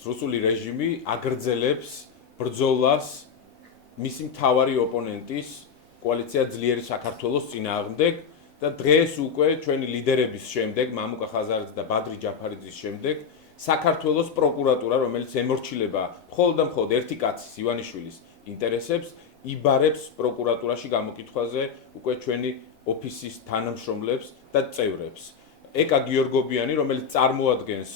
რუსული რეჟიმი აგრძელებს ბრძოლას მისი მთავარი ოპონენტის კოალიცია ძლიერი საქართველოს წინააღმდეგ და დღეს უკვე ჩვენი ლიდერების შემდეგ, მამუკა ხაზარაძის და ბადრი ჯაფარიძის შემდეგ, საქართველოს პროკურატურა, რომელიც ემორჩილება მხოლოდ და მხოლოდ ერთი კაცის ივანიშვილის ინტერესებს, იბარებს პროკურატურაში გამოკითხვაზე უკვე ჩვენი ოფისის თანამშრომლებს და წევრებს. ეკა გიორგობიანი, რომელიც წარმოადგენს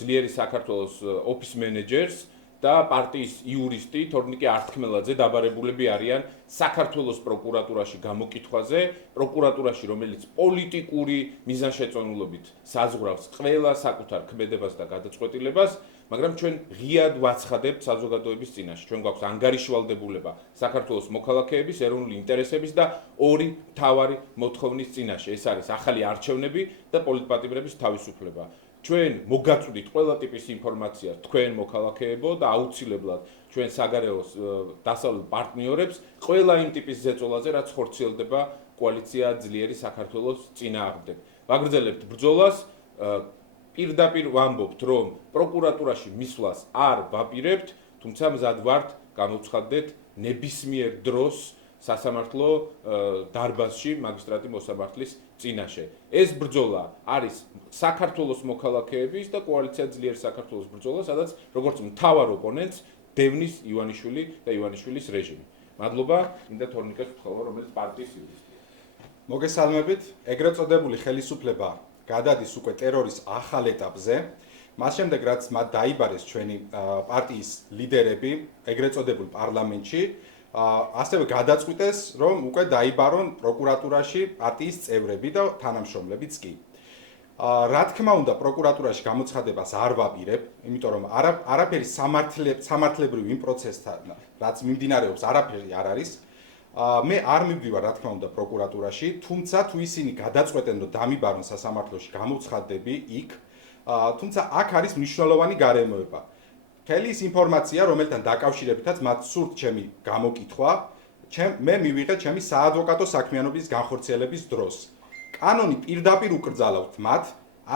ძლიერი საქართველოს ოფის მენეჯერს და პარტიის იურისტი თორნიკე ართქმელაძე დაბარებულები არიან საქართველოს პროკურატურაში გამოკითხვაზე, პროკურატურაში, რომელიც პოლიტიკური მიზანშეწონილობით საზღვრავს ყველა საკუთარ ქმედებას და გადაწყვეტილებას, მაგრამ ჩვენ ღიად ვაცხადებთ საზოგადოების წინაშე. ჩვენ გვაქვს ანგარიშვალდებულება საქართველოს მოქალაქეების, ეროვნული ინტერესების და ორი მთავარი მოთხოვნის წინაშე. ეს არის ახალი არჩევნები და პოლიტპატიმრების თავისუფლება. ჩვენ მოგაწვდით ყველა ტიპის ინფორმაციას თქვენ მოქალაქეებო და აუცილებლად ჩვენ საგარეოს დასავლელ პარტნიორებს ყველა იმ ტიპის ზეწოლაზე, რაც ხორციელდება კოალიცია ძლიერი საქართველოს წინააღმდეგ. ვაგრძელებთ ბრძოლას, პირდაპირ ვამბობთ, რომ პროკურატურაში მისვლას არ ვაპირებთ, თუმცა მზად ვართ გამოვცხადდეთ ნებისმიერ დროს სასამართლო დარბაზში მაგისტრატი მოსამართლის წინაშე. ეს ბრძოლა არის საქართველოს მოქალაქეების და კოალიცია ძლიერ საქართველოს ბრძოლა, სადაც როგორც მთავარ ოპონენტს დევნის ივანიშვილი და ივანიშვილის რეჟიმი. მადლობა მინდა თორნიკეს ვთხოვო, რომელიც პარტიის იურისტია. მოგესალმებით, ეგრეთ წოდებული ხელისუფლება გადადის უკვე ტერორის ახალ ეტაპზე. მას შემდეგ, რაც მათ დაიბარეს ჩვენი პარტიის ლიდერები ეგრეთ წოდებულ პარლამენტში, ასევე გადაწყვიტეს, რომ უკვე დაიბარონ პროკურატურაში პარტიის წევრები და თანამშრომლებიც კი. რა თქმა უნდა, პროკურატურაში გამოცხადებას არ ვაპირებ, იმიტომ რომ არაფერი სამართლებრივ იმ პროცესთან, რაც მიმდინარეობს, არაფერი არ არის. მე არ მივდივარ, რა თქმა უნდა, პროკურატურაში, თუმცა თუ ისინი გადაწყვეტენ, რომ დამიბარონ სასამართლოში, გამოცხადდები იქ, თუმცა აქ არის მნიშვნელოვანი გარემოება. მთელი ის ინფორმაცია, რომელთან დაკავშირებითაც მათ სურთ ჩემი გამოკითხვა, მე მივიღე ჩემი საადვოკატო საქმიანობის განხორციელების დროს. კანონი პირდაპირ უკრძალავთ მათ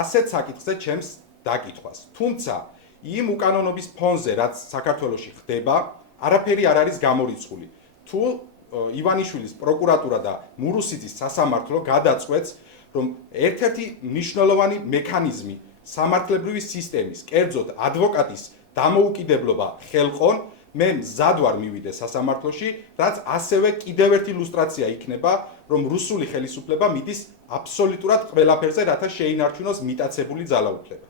ასეთ საკითხზე ჩემს დაკითხვას. თუმცა იმ უკანონობის ფონზე, რაც საქართველოში ხდება, არაფერი არ არის გამორიცხული. თუ ივანიშვილის პროკურატურა და მურუსიძის სასამართლო გადაწყვეტს, რომ ერთ-ერთი მნიშვნელოვანი მექანიზმი სამართლებრივი სისტემის, კერძოდ ადვოკატის დამოუკიდებლობა ხელყონ, მე მზად ვარ მივიდე სასამართლოში, რაც ასევე კიდევ ერთი ილუსტრაცია იქნება, რომ რუსული ხელისუფლება მიდის აბსოლუტურად ყველაფერზე, რათა შეინარჩუნოს მიტაცებული ძალაუფლება.